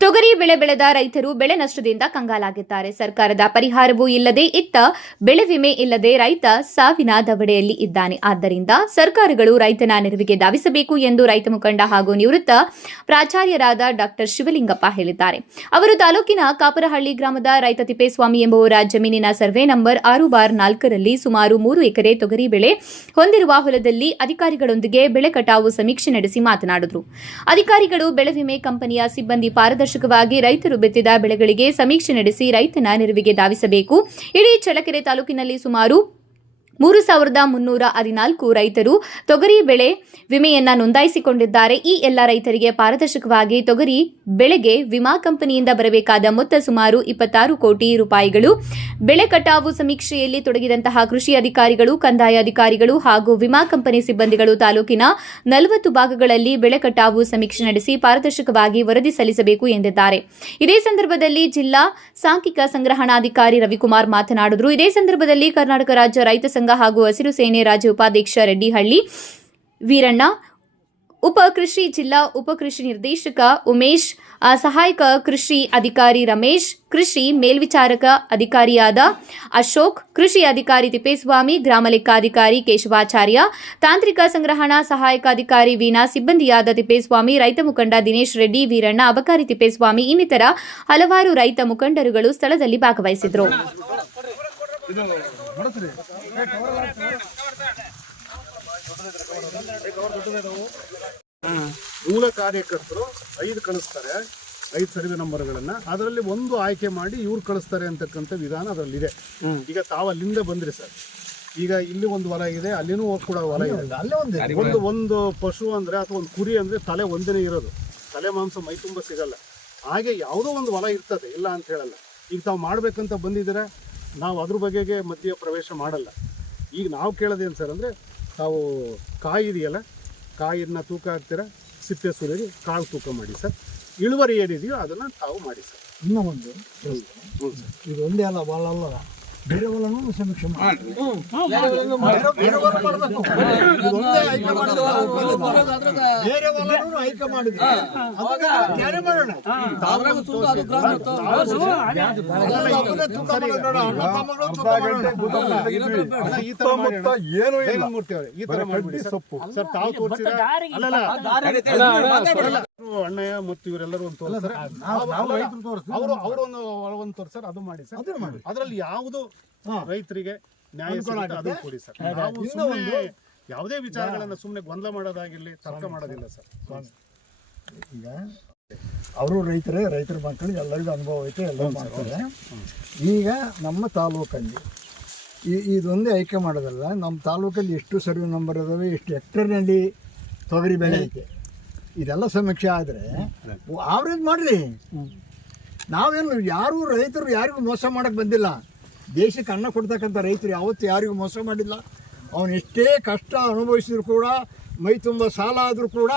ತೊಗರಿ ಬೆಳೆ ಬೆಳೆದ ರೈತರು ಬೆಳೆ ನಷ್ಟದಿಂದ ಕಂಗಾಲಾಗಿದ್ದಾರೆ. ಸರ್ಕಾರದ ಪರಿಹಾರವೂ ಇಲ್ಲದೆ ಇತ್ತ ಬೆಳೆ ವಿಮೆ ಇಲ್ಲದೆ ರೈತ ಸಾವಿನ ದವಡೆಯಲ್ಲಿ ಇದ್ದಾನೆ. ಆದ್ದರಿಂದ ಸರ್ಕಾರಗಳು ರೈತನ ನೆರವಿಗೆ ಧಾವಿಸಬೇಕು ಎಂದು ರೈತ ಮುಖಂಡ ಹಾಗೂ ನಿವೃತ್ತ ಪ್ರಾಚಾರ್ಯರಾದ ಡಾಕ್ಟರ್ ಶಿವಲಿಂಗಪ್ಪ ಹೇಳಿದ್ದಾರೆ. ಅವರು ತಾಲೂಕಿನ ಕಾಪರಹಳ್ಳಿ ಗ್ರಾಮದ ರೈತ ತಿಪ್ಪೇಸ್ವಾಮಿ ಎಂಬುವರ ಜಮೀನಿನ ಸರ್ವೆ ನಂಬರ್ ಆರು ಬಾರ್ ನಾಲ್ಕರಲ್ಲಿ ಸುಮಾರು ಮೂರು ಎಕರೆ ತೊಗರಿ ಬೆಳೆ ಹೊಂದಿರುವ ಹೊಲದಲ್ಲಿ ಅಧಿಕಾರಿಗಳೊಂದಿಗೆ ಬೆಳೆ ಕಟಾವು ಸಮೀಕ್ಷೆ ನಡೆಸಿ ಮಾತನಾಡಿದರು. ಅಧಿಕಾರಿಗಳು ಬೆಳೆ ವಿಮೆ ಕಂಪನಿಯ ಸಿಬ್ಬಂದಿ ಪಾರದರ್ಶಕವಾಗಿ ರೈತರು ಬಿತ್ತಿದ ಬೆಳೆಗಳಿಗೆ ಸಮೀಕ್ಷೆ ನಡೆಸಿ ರೈತನ ನೆರವಿಗೆ ಧಾವಿಸಬೇಕು. ಇಡೀ ಚಳ್ಳಕೆರೆ ತಾಲೂಕಿನಲ್ಲಿ ಸುಮಾರು ಮೂರು ಸಾವಿರದ ಮುನ್ನೂರ ಹದಿನಾಲ್ಕು ರೈತರು ತೊಗರಿ ಬೆಳೆ ವಿಮೆಯನ್ನ ನೋಂದಾಯಿಸಿಕೊಂಡಿದ್ದಾರೆ. ಈ ಎಲ್ಲ ರೈತರಿಗೆ ಪಾರದರ್ಶಕವಾಗಿ ತೊಗರಿ ಬೆಳೆಗೆ ವಿಮಾ ಕಂಪನಿಯಿಂದ ಬರಬೇಕಾದ ಮೊತ್ತ ಸುಮಾರು ಇಪ್ಪತ್ತಾರು ಕೋಟಿ ರೂಪಾಯಿಗಳು. ಬೆಳೆ ಕಟಾವು ಸಮೀಕ್ಷೆಯಲ್ಲಿ ತೊಡಗಿದಂತಹ ಕೃಷಿ ಅಧಿಕಾರಿಗಳು, ಕಂದಾಯ ಅಧಿಕಾರಿಗಳು ಹಾಗೂ ವಿಮಾ ಕಂಪನಿ ಸಿಬ್ಬಂದಿಗಳು ತಾಲೂಕಿನ ನಲವತ್ತು ಭಾಗಗಳಲ್ಲಿ ಬೆಳೆ ಕಟಾವು ಸಮೀಕ್ಷೆ ನಡೆಸಿ ಪಾರದರ್ಶಕವಾಗಿ ವರದಿ ಸಲ್ಲಿಸಬೇಕು ಎಂದಿದ್ದಾರೆ. ಇದೇ ಸಂದರ್ಭದಲ್ಲಿ ಜಿಲ್ಲಾ ಸಾಂಖ್ಯಿಕ ಸಂಗ್ರಹಣಾಧಿಕಾರಿ ರವಿಕುಮಾರ್ ಮಾತನಾಡಿದರು. ಇದೇ ಸಂದರ್ಭದಲ್ಲಿ ಕರ್ನಾಟಕ ರಾಜ್ಯ ರೈತ ಹಾಗೂ ಹಸಿರು ಸೇನೆ ರಾಜ್ಯ ಉಪಾಧ್ಯಕ್ಷ ರೆಡ್ಡಿಹಳ್ಳಿ ವೀರಣ್ಣ, ಉಪ ಕೃಷಿ ಜಿಲ್ಲಾ ಉಪ ಕೃಷಿ ನಿರ್ದೇಶಕ ಉಮೇಶ್ ಸಹಾಯಕ ಕೃಷಿ ಅಧಿಕಾರಿ ರಮೇಶ್, ಕೃಷಿ ಮೇಲ್ವಿಚಾರಕ ಅಧಿಕಾರಿಯಾದ ಅಶೋಕ್, ಕೃಷಿ ಅಧಿಕಾರಿ ತಿಪ್ಪೇಸ್ವಾಮಿ, ಗ್ರಾಮ ಲೆಕ್ಕಾಧಿಕಾರಿ ಕೇಶವಾಚಾರ್ಯ, ತಾಂತ್ರಿಕ ಸಂಗ್ರಹಣಾ ಸಹಾಯಕ ಅಧಿಕಾರಿ ವೀಣಾ, ಸಿಬ್ಬಂದಿಯಾದ ತಿಪ್ಪೇಸ್ವಾಮಿ, ರೈತ ಮುಖಂಡ ದಿನೇಶ್ ರೆಡ್ಡಿ, ವೀರಣ್ಣ, ಅಬಕಾರಿ ತಿಪ್ಪೇಸ್ವಾಮಿ ಇನ್ನಿತರ ಹಲವಾರು ರೈತ ಮುಖಂಡರುಗಳು ಸ್ಥಳದಲ್ಲಿ ಭಾಗವಹಿಸಿದ್ರು ಮೂಲ ಕಾರ್ಯಕರ್ತರು ಐದು ಕಳಿಸ್ತಾರೆ ಐದು ಸರ್ವೆ ನಂಬರ್ಗಳನ್ನು. ಅದರಲ್ಲಿ ಒಂದು ಆಯ್ಕೆ ಮಾಡಿ ಇವ್ರು ಕಳಿಸ್ತಾರೆ ಅಂತಕ್ಕಂಥ ವಿಧಾನ ಅದರಲ್ಲಿದೆ. ಈಗ ತಾವು ಅಲ್ಲಿಂದ ಬಂದ್ರಿ ಸರ್. ಈಗ ಇಲ್ಲಿ ಒಂದು ಹೊಲ ಇದೆ ಅಲ್ಲಿನೂ ಕೂಡ ಹೊಲ ಇದೆ. ಅಲ್ಲೇ ಒಂದು ಒಂದು. ಪಶು ಅಂದ್ರೆ ಅಥವಾ ಒಂದು ಕುರಿ ಅಂದ್ರೆ ತಲೆ ಒಂದೇ ಇರೋದು. ತಲೆ ಮಾಂಸ ಮೈ ತುಂಬ ಸಿಗಲ್ಲ. ಹಾಗೆ ಯಾವುದೋ ಒಂದು ಹೊಲ ಇರ್ತದೆ ಇಲ್ಲ ಅಂತ ಹೇಳಲ್ಲ. ಈಗ ತಾವು ಮಾಡ್ಬೇಕಂತ ಬಂದಿದ್ದೀರಾ? ನಾವು ಅದ್ರ ಬಗೆಗೆ ಮಧ್ಯ ಪ್ರವೇಶ ಮಾಡಲ್ಲ. ಈಗ ನಾವು ಕೇಳೋದೇನು ಸರ್ ಅಂದರೆ ತಾವು ಕಾಯಿ ಇದೆಯಲ್ಲ ಕಾಯಿನ ತೂಕ ಹಾಕ್ತೀರ? ಸಿಪ್ಪೆ ಸುರಿ ಕಾಳು ತೂಕ ಮಾಡಿ ಸರ್. ಇಳುವರಿ ಏನಿದೆಯೋ ಅದನ್ನು ತಾವು ಮಾಡಿ ಸರ್. ಇನ್ನೂ ಒಂದು ಹ್ಞೂ ಸರ್. ಇದು ಒಂದೇ ಅಲ್ಲ ಭಾಳ ಅಲ್ಲ. ಬೇರೆ ಹೊಲನೂ ಸಮೀಕ್ಷೆ ಮಾಡಿ ಬೇರೆ ಹೊಲನೂ ಆಯ್ಕೆ ಮಾಡಿದ್ರೆ ಅವಾಗ ಮಾಡೋಣ ಮಾಡೋಣ. ಅಲ್ಲ, ಈ ತರ ಥರ ಮಾಡ್ಬಿಡಿ ಸರ್. ಸರ್ ತಾವು ತೋರಿಸಿದ್ರೆ ಅಣ್ಣಯ್ಯ ಮತ್ತು ಇವರೆಲ್ಲರೂ ಒಂದು ತೋರಿಸ್ತಾರೆ ಅವರು ಅವರು ಒಂದು ಒಂದು ತೋರಿಸ್ತಾರೆ ಅದು ಮಾಡಿ ಸರ್. ಅದನ್ನ ಮಾಡಿ. ಅದರಲ್ಲಿ ಯಾವುದು ರೈತರಿಗೆ ನ್ಯಾಯ ಸಿಗುತ್ತೆ ಅದು ಕೊಡಿ ಸರ್. ನಾವು ಸುಮ್ಮನೆ ಯಾವುದೇ ವಿಚಾರಗಳನ್ನ ಸುಮ್ಮನೆ ಗೊಂದಲ ಮಾಡೋದಾಗಿರ್ಲಿ ತರ್ಕ ಮಾಡೋದಿಲ್ಲ ಸರ್. ಈಗ ಅವರು ರೈತರೇ ರೈತರ ಮಕ್ಕಳಿಗೆ ಎಲ್ಲರಿಗೂ ಅನುಭವ ಐತೆ ಎಲ್ಲರೂ ಮಾಡ್ತಾರೆ. ಈಗ ನಮ್ಮ ತಾಲೂಕಲ್ಲಿ ಈ ಇದೊಂದೇ ಆಯ್ಕೆ ಮಾಡೋದಲ್ಲ ನಮ್ಮ ತಾಲೂಕಲ್ಲಿ ಎಷ್ಟು ಸರ್ವೆ ನಂಬರ್ ಇದಾವೆ ಎಷ್ಟು ಹೆಕ್ಟರ್ನಲ್ಲಿ ತೊಗರಿ ಬೆಳೆ ಐತೆ. ಇದೆಲ್ಲ ಸಮೀಕ್ಷೆ ಆದರೆ ಆವ್ರೇಜ್ ಮಾಡಲಿ ನಾವೇನು ಯಾರು ರೈತರು ಯಾರಿಗೂ ಮೋಸ ಮಾಡಕ್ಕೆ ಬಂದಿಲ್ಲ. ದೇಶಕ್ಕೆ ಅನ್ನ ಕೊಡ್ತಕ್ಕಂಥ ರೈತರು ಯಾವತ್ತೂ ಯಾರಿಗೂ ಮೋಸ ಮಾಡಿಲ್ಲ. ಅವನು ಎಷ್ಟೇ ಕಷ್ಟ ಅನುಭವಿಸಿದ್ರು ಕೂಡ ಮೈ ತುಂಬ ಸಾಲ ಆದರೂ ಕೂಡ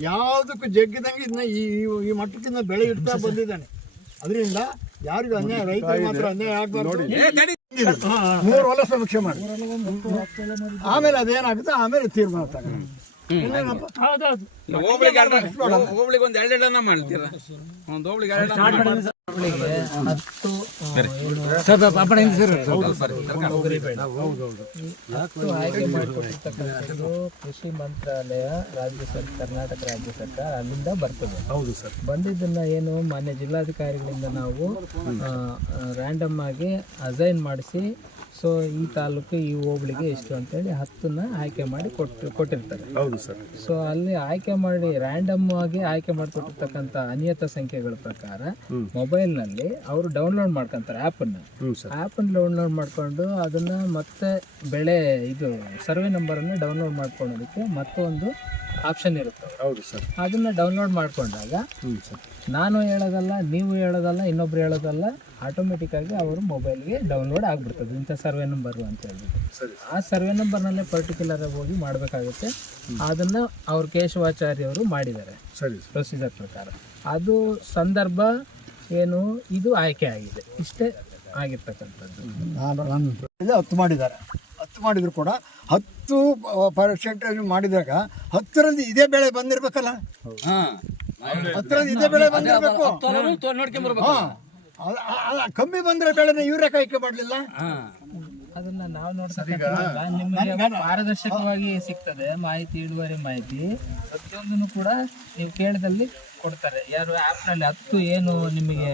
ಯಾವುದಕ್ಕೂ ಜಗ್ಗಿದಂಗೆ ಇದನ್ನ ಈ ಈ- ಈ ಮಟ್ಟಕ್ಕಿಂತ ಬೆಳೆ ಇಡ್ತಾ ಬಂದಿದ್ದಾನೆ. ಅದರಿಂದ ಯಾರಿಗೂ ಅನ್ಯಾಯ ರೈತರಿಗೆ ಮಾತ್ರ ಅನ್ಯಾಯ ಆಗಬಾರ್ದು. ಮೂರು ಹೊಲ ಸಮೀಕ್ಷೆ ಮಾಡಿ. ಆಮೇಲೆ ಅದೇನಾಗುತ್ತೆ? ಆಮೇಲೆ ತೀರ್ಮಾನ ತಗೊಂಡು ಇನ್ನೇನಪ್ಪ? ಹೋಬಳಿಗೆ ಎರಡು ಹೋಬಳಿಗೆ ಒಂದು ಎರಡು ಎಡನ ಮಾಡ್ತೀರಾ? ಒಂದು ಹೋಬಳಿಗೆ ಎರಡು ಹತ್ತು ಆಯ್ಕೆ ಮಾಡಿಕೊಟ್ಟಿರ್ತಕ್ಕಂಥದ್ದು ಕೃಷಿ ಮಂತ್ರಾಲಯ ರಾಜ್ಯ ಸರ್ಕಾರ ಕರ್ನಾಟಕ ರಾಜ್ಯ ಸರ್ಕಾರ ಅಲ್ಲಿಂದ ಬರ್ತದೆ. ಹೌದು ಸರ್. ಬಂದಿದ್ದನ್ನ ಏನು ಮಾನ್ಯ ಜಿಲ್ಲಾಧಿಕಾರಿಗಳಿಂದ ನಾವು ರ್ಯಾಂಡಮ್ ಆಗಿ ಅಸೈನ್ ಮಾಡಿಸಿ ಸೊ ಈ ತಾಲೂಕು ಈ ಹೋಬಳಿಗೆ ಎಷ್ಟು ಅಂತೇಳಿ ಹತ್ತನ್ನ ಆಯ್ಕೆ ಮಾಡಿ ಕೊಟ್ಟು ಕೊಟ್ಟಿರ್ತಾರೆ. ಹೌದು ಸರ್. ಸೊ ಅಲ್ಲಿ ಆಯ್ಕೆ ಮಾಡಿ ರ್ಯಾಂಡಮ್ ಆಗಿ ಆಯ್ಕೆ ಮಾಡಿಕೊಟ್ಟಿರ್ತಕ್ಕಂಥ ಅನಿಯತ ಸಂಖ್ಯೆಗಳ ಪ್ರಕಾರ ಮೊಬೈಲ್ನಲ್ಲಿ ಅವರು ಡೌನ್ಲೋಡ್ ಮಾಡ್ಕೊಂತಾರೆ ಆ್ಯಪನ್ನು. ಆ್ಯಪನ್ನು ಡೌನ್ಲೋಡ್ ಮಾಡಿಕೊಂಡು ಅದನ್ನು ಮತ್ತೆ ಬೆಳೆ ಇದು ಸರ್ವೆ ನಂಬರನ್ನು ಡೌನ್ಲೋಡ್ ಮಾಡ್ಕೊಳ್ಳೋದಕ್ಕೆ ಮತ್ತೊಂದು ಆಪ್ಷನ್ ಇರುತ್ತೆ. ಹೌದು ಸರ್. ಅದನ್ನು ಡೌನ್ಲೋಡ್ ಮಾಡಿಕೊಂಡಾಗ ಸರ್. ನಾನು ಹೇಳೋದಲ್ಲ ನೀವು ಹೇಳೋದಲ್ಲ ಇನ್ನೊಬ್ರು ಹೇಳೋದಲ್ಲ ಆಟೋಮೆಟಿಕ್ಕಾಗಿ ಅವರು ಮೊಬೈಲ್ಗೆ ಡೌನ್ಲೋಡ್ ಆಗಿಬಿಡ್ತದೆ ಇಂಥ ಸರ್ವೆ ನಂಬರು ಅಂತ ಹೇಳ್ಬಿಟ್ಟು ಆ ಸರ್ವೆ ನಂಬರ್ನಲ್ಲೇ ಪರ್ಟಿಕ್ಯುಲರ್ ಆಗಿ ಹೋಗಿ ಮಾಡಬೇಕಾಗುತ್ತೆ ಅದನ್ನು ಅವರು ಕೇಶವಾಚಾರ್ಯ ಅವರು ಮಾಡಿದ್ದಾರೆ ಪ್ರೊಸೀಜರ್ ಪ್ರಕಾರ ಅದು ಸಂದರ್ಭ ಏನು ಇದು ಆಯ್ಕೆ ಆಗಿದೆ ಇಷ್ಟೇ ಆಗಿರ್ತಕ್ಕಂಥದ್ದು ಹತ್ತು ಮಾಡಿದ್ದಾರೆ ಹತ್ತು ಮಾಡಿದ್ರು ಕೂಡ ಹತ್ತು ಪರ್ಸೆಂಟೇಜ್ ಮಾಡಿದಾಗ ಹತ್ತರಲ್ಲಿ ಇದೇ ಬೆಳೆ ಬಂದಿರಬೇಕಲ್ಲ ಹಾಂ ಹತ್ತರಲ್ಲಿ ಇದೇ ಬೆಳೆ ಬಂದಿರಬೇಕು ಹಾ ಕಮ್ಮಿ ಬಂದ್ರೆ ಬೆಳೆನ ಇವರೇ ಕೈಕೆ ಮಾಡಲಿಲ್ಲ? ಹಾ. ಅದನ್ನ ನಾವು ನೋಡ್ತಾ ನಿಮಗೆ ಪಾರದರ್ಶಕವಾಗಿ ಸಿಗ್ತದೆ ಮಾಹಿತಿ ಇಳುವರಿ ಮಾಹಿತಿ. ಪ್ರತಿಯೊಂದನ್ನು ಕೂಡ ನೀವು ಕೇಳದಲ್ಲಿ ಕೊಡ್ತಾರೆ. ಯಾರು ಆ್ಯಪ್ನಲ್ಲಿ ಹತ್ತು ಏನು ನಿಮಗೆ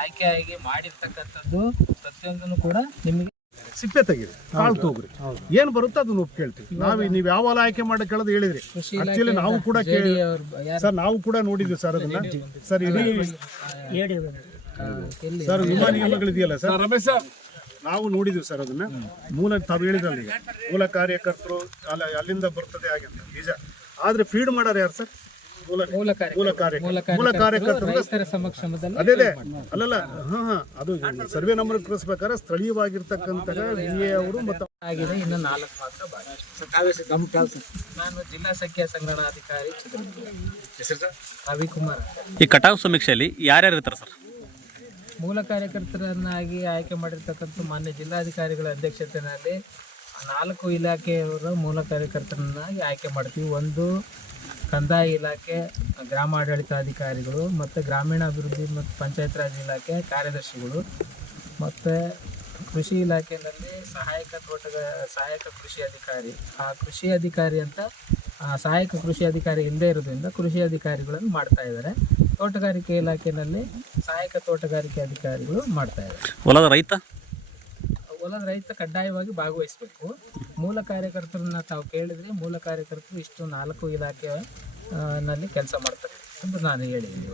ಆಯ್ಕೆ ಆಗಿ ಮಾಡಿರ್ತಕ್ಕಂಥದ್ದು ಪ್ರತಿಯೊಂದನ್ನು ಕೂಡ ನಿಮಗೆ ಸಿಪ್ಪೆ ತೆಗೀರಿ ಕಾಳು ತಗೋರಿ. ಏನ್ ಬರುತ್ತೆ ಅದನ್ನ ಒಪ್ ಕೇಳ್ತೀವಿ ನಾವು ನೀವು ಯಾವ ಹೊಲ ಆಯ್ಕೆ ಮಾಡಿ ಕೇಳೋದು ಹೇಳಿದ್ರಿ. ಆಕ್ಚುಲಿ ನಾವು ಕೂಡ ಕೇಳಿ ಅವ್ರು ಸರ್ ನಾವು ಕೂಡ ನೋಡಿದ್ವಿ ಸರ್ ಅದನ್ನ. ಸರ್ ಇಡೀ ಸರ್ ವಿಮಾ ನಿಯಮಗಳಿದೆಯಲ್ಲ ಸರ್? ರಮೇಶ್ ಸರ್. ನಾವು ನೋಡಿದ್ವಿ ಸರ್ ಅದನ್ನ. ಮೂಲ ತಾವು ಹೇಳಿದ್ರಲ್ಲ ಈಗ. ಮೂಲ ಕಾರ್ಯಕರ್ತರು ಅಲ್ಲ ಅಲ್ಲಿಂದ ಬರ್ತದೆ ಹಾಗೆ ಅಂತ. ನಿಜ. ಆದ್ರೆ ಫೀಡ್ ಮಾಡೋರು ಯಾರು ಸರ್? ಮೂಲ ಮೂಲ ಕಾರ್ಯ ಮೂಲ ಕಾರ್ಯ ಮೂಲ ಮೂಲ ಕಾರ್ಯಕರ್ತರು. ಸಮಕ್ಷಮದಲ್ಲಿ ಅದೇ ಅದೇ. ಅಲ್ಲಲ್ಲ ಹಾ ಹಾ. ಅದು ಸರ್ವೆ ನಂಬರ್ ಕಳಿಸ್ಬೇಕಾದ್ರೆ ಸ್ಥಳೀಯವಾಗಿರ್ತಕ್ಕಂಥ ವಿಎ ಅವರು ಮತ್ತು ಆಗಿದೆ ಇನ್ನು ನಾಲ್ಕು ಮಾತ್ರ ಬಾಕಿ ನಾನು ಜಿಲ್ಲಾ ಸಂಖ್ಯಾ ಸಂಗ್ರಹಣಾಧಿಕಾರಿ ಚಿತ್ರದುರ್ಗ. ರವಿಕುಮಾರ್ ಈ ಕಟಾವು ಸಮೀಕ್ಷೆಯಲ್ಲಿ ಯಾರ್ಯಾರು ಇರ್ತಾರೆ ಸರ್? ಮೂಲ ಕಾರ್ಯಕರ್ತರನ್ನಾಗಿ ಆಯ್ಕೆ ಮಾಡಿರ್ತಕ್ಕಂಥ ಮಾನ್ಯ ಜಿಲ್ಲಾಧಿಕಾರಿಗಳ ಅಧ್ಯಕ್ಷತೆಯಲ್ಲಿ ನಾಲ್ಕು ಇಲಾಖೆಯವರ ಮೂಲ ಕಾರ್ಯಕರ್ತರನ್ನಾಗಿ ಆಯ್ಕೆ ಮಾಡ್ತೀವಿ. ಒಂದು ಕಂದಾಯ ಇಲಾಖೆ, ಗ್ರಾಮಾಡಳಿತಾಧಿಕಾರಿಗಳು ಮತ್ತು ಗ್ರಾಮೀಣಾಭಿವೃದ್ಧಿ ಮತ್ತು ಪಂಚಾಯತ್ ರಾಜ್ ಇಲಾಖೆ ಕಾರ್ಯದರ್ಶಿಗಳು ಮತ್ತು ಕೃಷಿ ಇಲಾಖೆಯಲ್ಲಿ ಸಹಾಯಕ ತೋಟಗ, ಸಹಾಯಕ ಕೃಷಿ ಅಧಿಕಾರಿ. ಆ ಕೃಷಿ ಅಧಿಕಾರಿ ಅಂತ ಸಹಾಯಕ ಕೃಷಿ ಅಧಿಕಾರಿ ಇಲ್ಲದೇ ಇರೋದ್ರಿಂದ ಕೃಷಿ ಅಧಿಕಾರಿಗಳನ್ನು ಮಾಡ್ತಾ ಇದ್ದಾರೆ. ತೋಟಗಾರಿಕೆ ಇಲಾಖೆಯಲ್ಲಿ ಸಹಾಯಕ ತೋಟಗಾರಿಕೆ ಅಧಿಕಾರಿಗಳು ಮಾಡ್ತಾ ಇದ್ದಾರೆ. ಹೊಲದ ರೈತ? ಹೊಲದ ರೈತ ಕಡ್ಡಾಯವಾಗಿ ಭಾಗವಹಿಸಬೇಕು. ಮೂಲ ಕಾರ್ಯಕರ್ತರನ್ನ ತಾವು ಕೇಳಿದ್ರೆ ಮೂಲ ಕಾರ್ಯಕರ್ತರು ಇಷ್ಟು ನಾಲ್ಕು ಇಲಾಖೆ ನಲ್ಲಿ ಕೆಲಸ ಮಾಡ್ತಾರೆ ಅಂತ ನಾನು ಹೇಳಿದ್ದೀನಿ.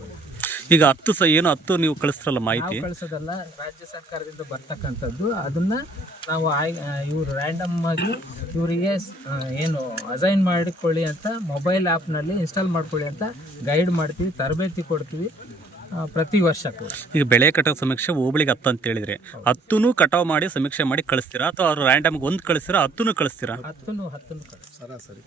ಈಗ ಹತ್ತು ಸ ಏನು ಹತ್ತು ನೀವು ಕಳಿಸ್ತಾರಲ್ಲ ಮಾಹಿತಿ? ನಾವು ಕಳಿಸೋದಲ್ಲ ರಾಜ್ಯ ಸರ್ಕಾರದಿಂದ ಬರ್ತಕ್ಕಂಥದ್ದು. ಅದನ್ನ ನಾವು ಆಯ್ ಇವರು ರ್ಯಾಂಡಮ್ ಆಗಿ ಇವರಿಗೆ ಏನು ಅಸೈನ್ ಮಾಡಿಕೊಳ್ಳಿ ಅಂತ ಮೊಬೈಲ್ ಆ್ಯಪ್ನಲ್ಲಿ ಇನ್ಸ್ಟಾಲ್ ಮಾಡ್ಕೊಳ್ಳಿ ಅಂತ ಗೈಡ್ ಮಾಡ್ತೀವಿ ತರಬೇತಿ ಕೊಡ್ತೀವಿ ಆ, ಪ್ರತಿ ವರ್ಷ ಕೂಡ ಈಗ ಬೆಳೆ ಕಟಾವು ಸಮೀಕ್ಷೆ ಹೋಬಳಿಗೆ ಹತ್ತು ಅಂತ ಹೇಳಿದ್ರೆ ಹತ್ತುನು ಕಟಾವು ಮಾಡಿ ಸಮೀಕ್ಷೆ ಮಾಡಿ ಕಳಿಸ್ತೀರಾ? ಅಥವಾ ಅವ್ರು ರ್ಯಾಂಡಮ್ಗೆ ಒಂದು ಕಳಿಸ್ತೀರಾ ಹತ್ತೂ ಕಳಿಸ್ತೀರಾ? ಹತ್ತನ್ನು ಹತ್ತನ್ನು ಸರಾಸರಿ.